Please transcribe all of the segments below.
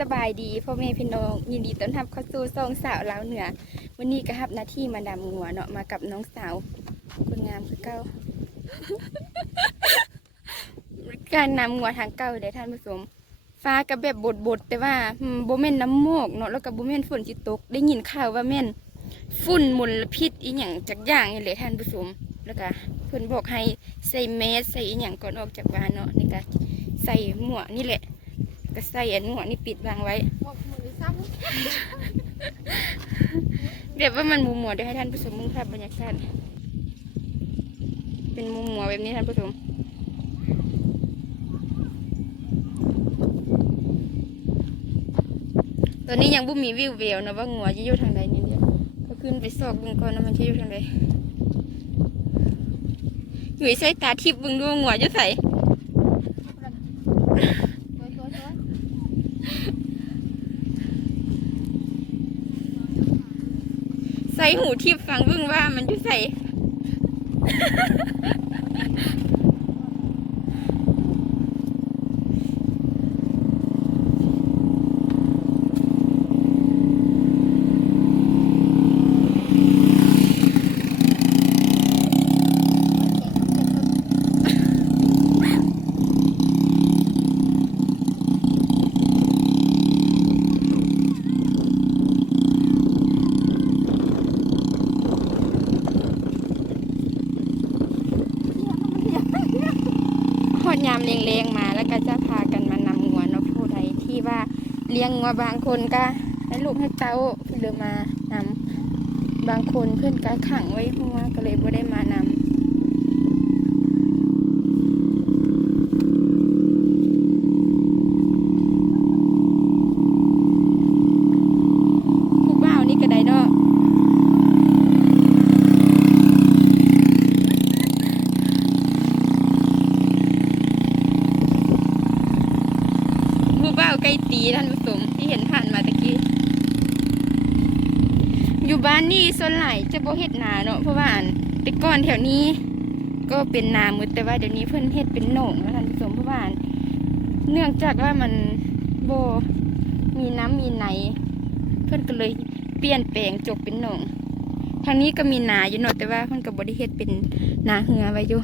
สบายดีพ่อแม่พี่น้องยินดีต้อนรับเข้าสู่ซองสาวลาวเหนือ วันนี้ก็รับหน้าที่มาดำงัวเนาะมากับน้องสาวคนงามคือเก้า การนำงัวทางเก้าเลยท่านผู้ชมฟ้ากับแบบบดบดๆแต่ว่าโบแม่นน้ำโมกเนาะแล้วก็โบแม่นฝนจิตก ได้ยินข่าวว่าแม่นฝุ่นมลพิษอีหยังจากอย่างนี่แหละท่านผู้ชมแล้วก็เพิ่นบอกให้ใส่แมสใส่อีหยังก่อนออกจากบ้านเนาะนี่ก็ใส่หมวกนี่แหละ ก็ใส่อันหมวกนี่ปิดวางไว้บอกมือซ้แบบว่ามันมุมมัวเดี๋ยวให้ท่านผู้ชมมึงภาพบรรยากาศเป็นมุมมัวแบบนี้ท่านผู้ชมตอนนี้ยังบุมีวิวเววนะว่างัวจะอยู่ทางใดนี่เดียวก็ขึ้นไปซอกเบึงก่อนนะมันจะอยู่ทางใดอยู่ใส่ตาทิพย์เบึงดูว่างัวจะใส่ำตัวตัวตัว ใส่หูทิพย์ฟังเบึงว่ามันจะใส่ ยามเลี้ยงๆมา แล้วก็จะพากันมานำงัวเนาะผู้ใดที่ว่าเลี้ยงงัวบางคนก็ให้ลูกให้เต้าพี่เรือมานำบางคนเพื่อนก็ขังไว้หัวก็เลยไม่ได้มานำผู้บ่าวนี่ก็ได้เนาะ ผู้บ่าวใกล้ตีท่านผู้ชมที่เห็นผ่านมาตะกี้ ที่ส่วนใหญ่จะโบเฮ็ดนาเนาะเพราะว่านแต่ก่อนแถวนี้ ก็เป็นนาหมดแต่ว่าเดี๋ยวนี้เพิ่นเฮ็ดเป็นโหน่งแล้วท่านผู้ชมเพราะว่านเนื่องจากว่ามันโบมีน้ำมีไหน เพิ่นก็เลยเปลี่ยนแปลงจกเป็นโหน่งทางนี้ก็มีนาอยู่เนาะแต่ว่าเพิ่นก็บบริเฮ็ดเป็นนาเหือไว้อยู่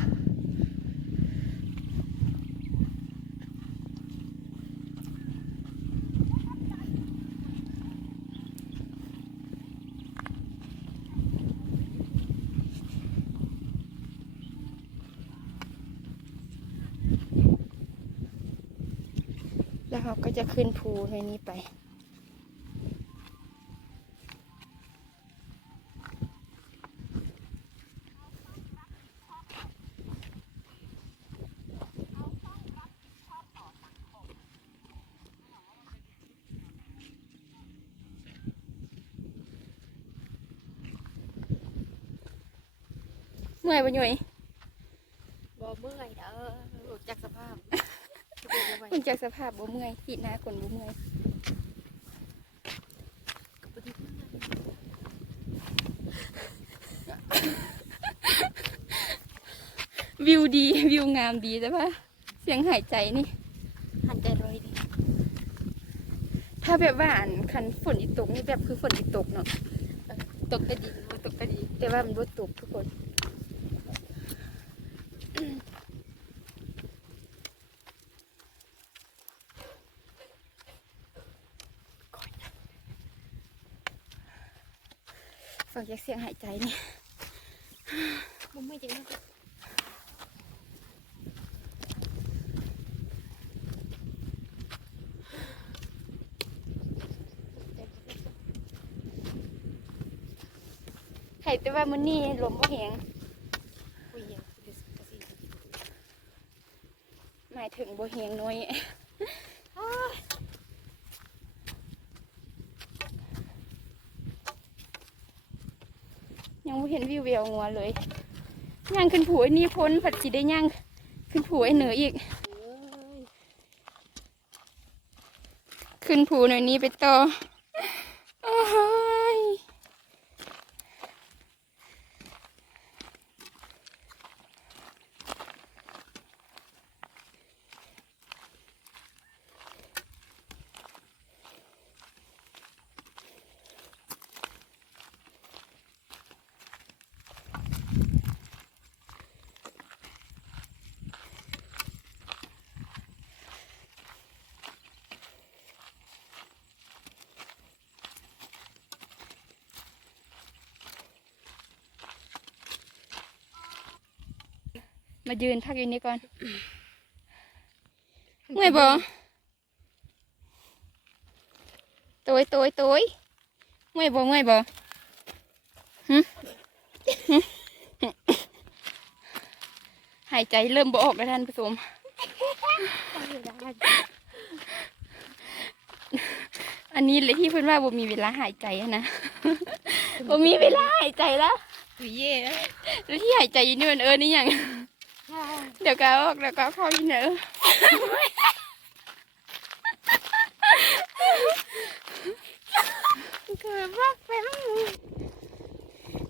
แล้วเขาก็จะขึ้นภูในนี้ไปเมื่อยปะยุ้ย บอกเมื่อยเด้อหลุดจากสภาพ มันจากสภาพบ่เมื่อยสีหน้าคนบ่เมื่อยวิวดีวิวงามดีแต่ว่าเสียงหายใจนี่หันใจลอยดิถ้าแบบว่าอันคันฝนอีตกนี่แบบคือฝนอีตกเนาะตกกระดินบ่ตกกระดินแต่ว่ามันบ่ตกทุกคน ฟังจากเสียงหายใจนี่บ่เมื่อยจริงไข่แต่ว่ามันนี่ลมบ่แหงคุยยังคุยกระสีหมายถึงบ่แหงน้อย ยังไม่ เห็นวิวเววงัวเลยย่างขึ้นผูไอ้นี่พ้นผัดสีได้ย่างขึ้นผูไอ้เหนืออีก ขึ้นผูหน่อยนี้ไปต่อโอ้ย มายืนพักอยู่นี่ก่อน เมื่อยบ่โตยโตยโตยเมื่อยบ่เมื่อยบ่หึหึหายใจเริ่มบ่ออกแล้วท่านผู้ชมอันนี้เลยที่เพื่อนว่าบ่มีเวลาหายใจอะนะบ่มีเวลาหายใจแล้วตุยเย่แล้วที่หายใจอยู่นี่มันเออนี่ยัง เดี๋ยวก็เอาออกเดี๋ยวก็เอาเข้าอีเนอะเกิดว่าไปแล้ว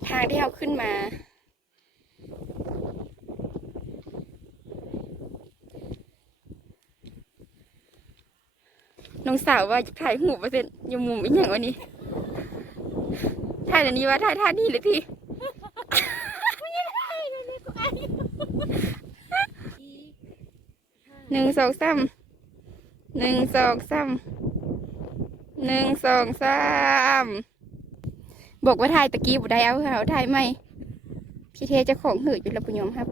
ทางที่เราขึ้นมา น้องสาวว่าถ่ายหูเปอร์เซ็นอยู่มุมอีกอย่างวันนี้ถ่ายอันนี้ว่าถ่ายท่านี่เลยพี่ ห นึ่งสองสามหนึ่งสองสามหนึ่งสองสามบอกว่าถ่ายตะกี้บุได้เอาเขาถ่ายไหมพี่เทเจะของหืดอยู่แล้วปุญยมครับ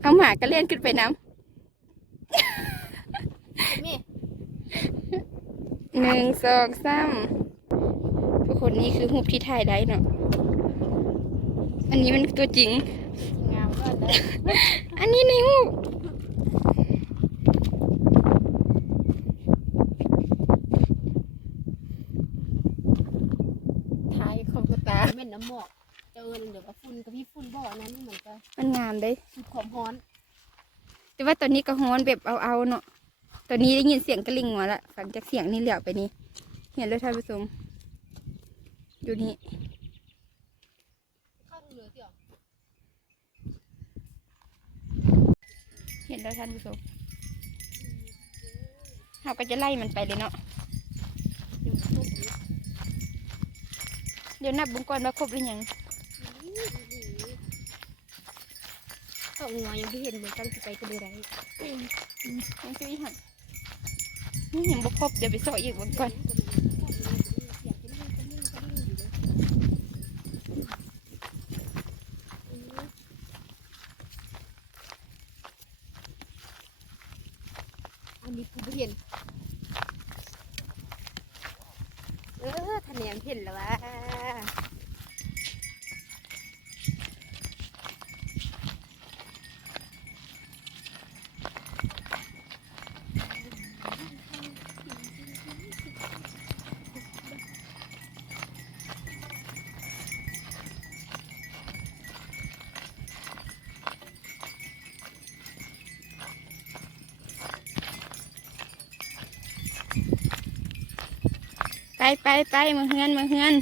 เอาหมากระเล่นขึ้นไปน้แม่ำหนึ่งสองสามทุกคนนี้คือรูปที่ถ่ายได้เนาะอันนี้มันตัวจริงงามก็ได้อันนี้ในรูป ถ่ายของตาแม่ นน้ำหมอกเจอเดี๋ยวกับฝุ่นกับพี่ฝุ่นบ่อนั้นเหมือนกันมันงามเลยสุดความร้อน แต่ว่าตอนนี้ก็ฮ้อนแบบเอาๆเนาะตอนนี้ได้ยินเสียงกระลิ่งหัวละฟังจากเสียงนี่เหลียวไปนี่เห็นแล้วท่านผู้ชมอยู่นี่ข้างเหลือเดียวเห็นแล้วท่านผู้ชมเราก็จะไล่มันไปเลยเนาะยังครบอยู่เดี๋ยวนับบุงก่อนว่าครบหรือยังสองหัวยังไม่เห็นเหมือนกันสิไปกันเลยไรยังช่วยหันนี่ยังบ่ครบเดี๋ยวไปสออีกเบุงก่อนอันนี้กูไม่เห็น เออทะแนนเห็นแล้วว่า ไปไปไปมือเฮือนมือเฮือน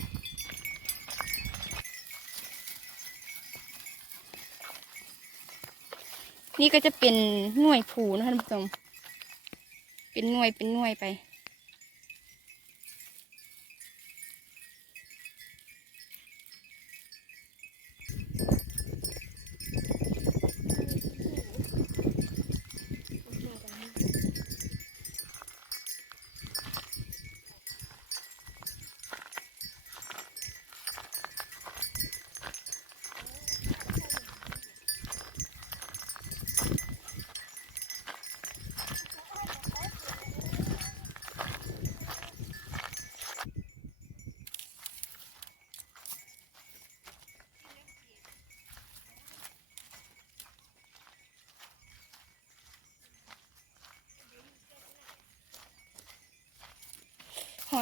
นี่ก็จะเป็นหน่วยผูนะท่านผู้ชม เป็นหน่วยเป็นหน่วยไป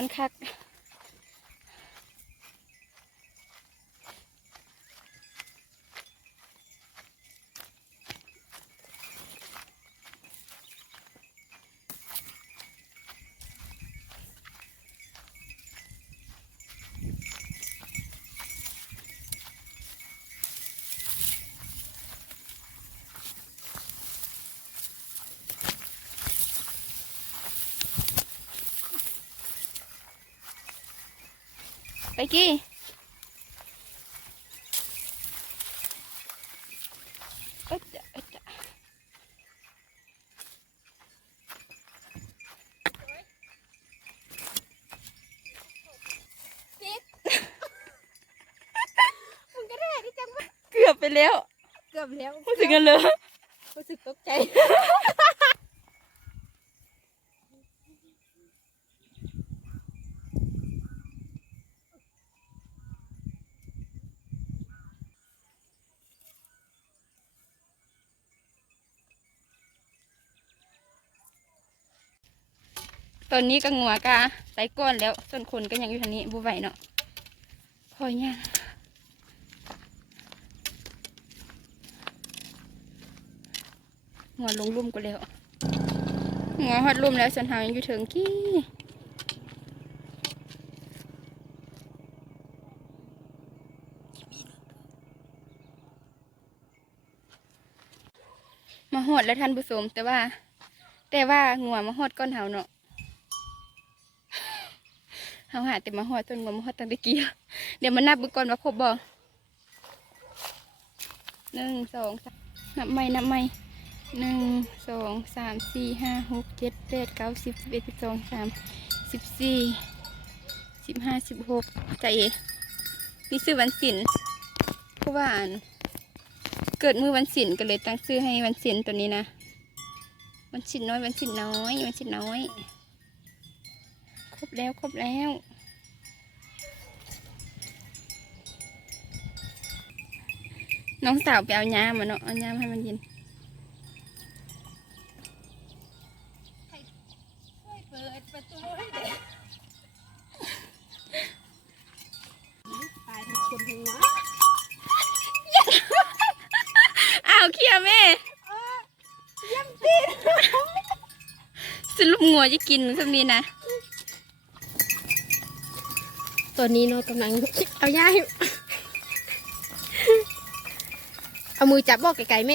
อนคัก กี้เอ๊ะจะเอ๊ะจะเกือบไปแล้ว เกือบแล้วรู้สึกกันเลยรู้สึกตกใจ ตอนนี้ก็งัวกะไตก้อนแล้วส่วนคนก็ยังอยู่ทางนี้บ่ไหวเนาะพอย่างงัวลงลุ่มก็แล้วงัวฮอดลุ่มแล้วส่วนหางยังอยู่ถึงกี้มาหอดแล้วท่านผู้ชมแต่ว่า แต่ว่างัวมาหอดก้อนเฮาเนาะ เฮาแต่มาหอดต้นงมาหอดตั้งแต่กี้เดี๋ยวมานับบิ่งก่อนว่าครบบ่หนึ่งสองสามนับไม่นับไม่หนึ่งสองสามสี่ห้าหกเจ็ดแปดเก้าสิบสิบเอ็ดสิบสองสามสิบสี่สิบห้าสิบหกใจเอนี่ซื้อวันศิลป์เพราะว่านเกิดมือวันศิลป์ก็เลยตั้งชื่อให้วันศิลป์ตัวนี้นะวันศิลป์น้อยวันศิลป์น้อยวันศิลป์น้อย ครบแล้วครบแล้ว น้องสาวไปเอายามาเนาะเอายามาให้มันเย็นเปิดประตูให้เด็กตายทั้งคนทั้งหมาอ้าวเคลียร์แม่สรุปงัวจะกินสักนี้นะตัวนี้เนาะกำลังเอาย่าให้ เอามือจับบอกไกลๆไหม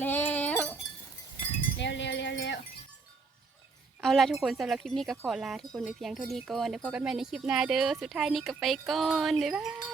แล้วเร็วเร็วเร็วเร็วเอา ละทุกคนสำหรับคลิปนี้ก็ขอลาทุกคนไปเพียงเท่านี้ก่อนเดี๋ยวพบกันใหม่ในคลิปหน้าเด้อสุดท้ายนี้ก็ไปก่อนบ๊ายบาย